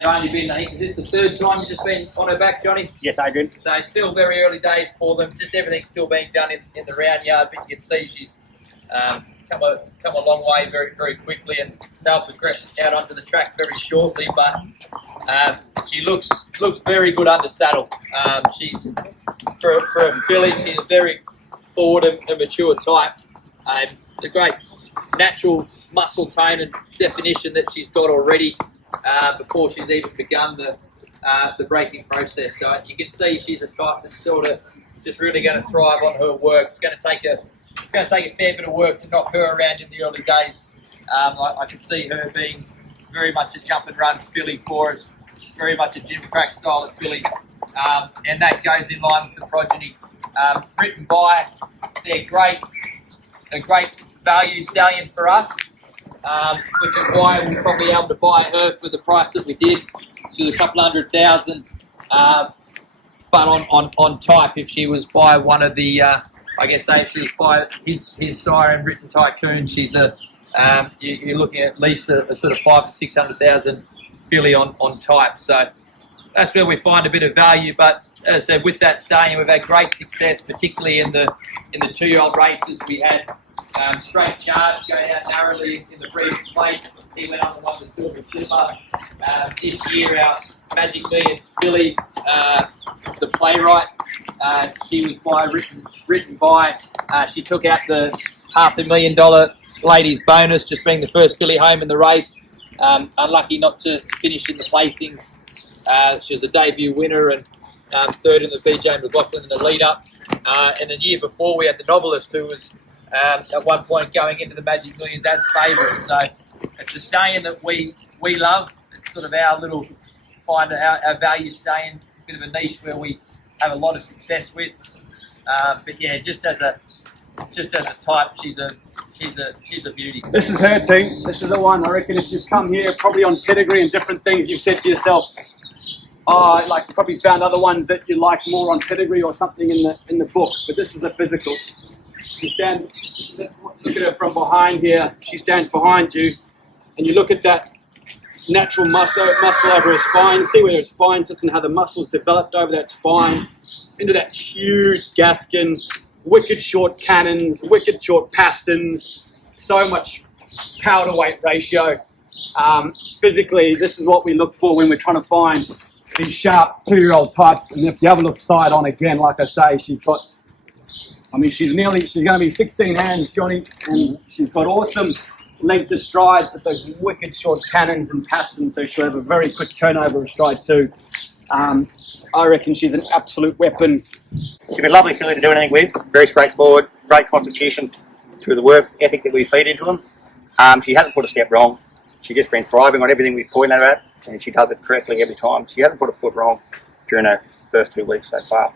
Johnny, is this the third time you've just been on her back, Johnny? Yes, Adrian. So still very early days for them. Just everything's still being done in the round yard, but you can see she's come a long way very, very quickly, and they'll progress out onto the track very shortly. But she looks very good under saddle. She's for a filly, she's a very forward and mature type. The great natural muscle tone and definition that she's got already before she's even begun the breaking process. So you can see she's a type that's sort of just really going to thrive on her work. It's going to take a fair bit of work to knock her around in the early days. I can see her being very much a jump and run filly for us, very much a Jim Crack style of filly, and that goes in line with the progeny. Written by, they're a great value stallion for us, which is why we're probably able to buy her for the price that we did, which is a couple $100,000. But on type, if she was by one of the, I guess say if she was by his sire Written Tycoon, she's you're looking at least a sort of $500,000 to $600,000 filly on type. So that's where we find a bit of value. But as I said, with that stallion, we've had great success, particularly in the 2-year-old races. We had Straight Charge going out narrowly in the previous plate. He went on to won the Silver Slipper. This year, our Magic Millions filly, the Playwright, she was written by. She took out the $500,000 ladies bonus, just being the first filly home in the race. Unlucky not to finish in the placings. She was a debut winner and third in the BJ McLaughlin in the lead-up. And the year before, we had the Novelist, who was at one point going into the Magic Millions as favourite. So it's a stallion that we love. It's sort of our little our value stallion, a bit of a niche where we have a lot of success with. But yeah, just as a type, she's a beauty. This is her team. This is the one. I reckon if you've come here, probably on pedigree and different things, you've said to yourself, oh, like probably found other ones that you like more on pedigree or something in the book. But this is the physical. Look at her from behind here. She stands behind you, and you look at that natural muscle over her spine. See where her spine sits and how the muscles developed over that spine into that huge gaskin, wicked short cannons, wicked short pastons, so much power to weight ratio. Physically, this is what we look for when we're trying to find these sharp 2-year-old types. And if you have a look side on again, like I say, she's going to be 16 hands, Johnny, and she's got awesome length of stride, but those wicked short cannons and pastons, so she'll have a very quick turnover of stride too. I reckon she's an absolute weapon. She's a lovely filly to do anything with, very straightforward, great constitution through the work ethic that we feed into them. She hasn't put a step wrong. She's just been thriving on everything we've pointed at, and she does it correctly every time. She hasn't put a foot wrong during her first 2 weeks so far.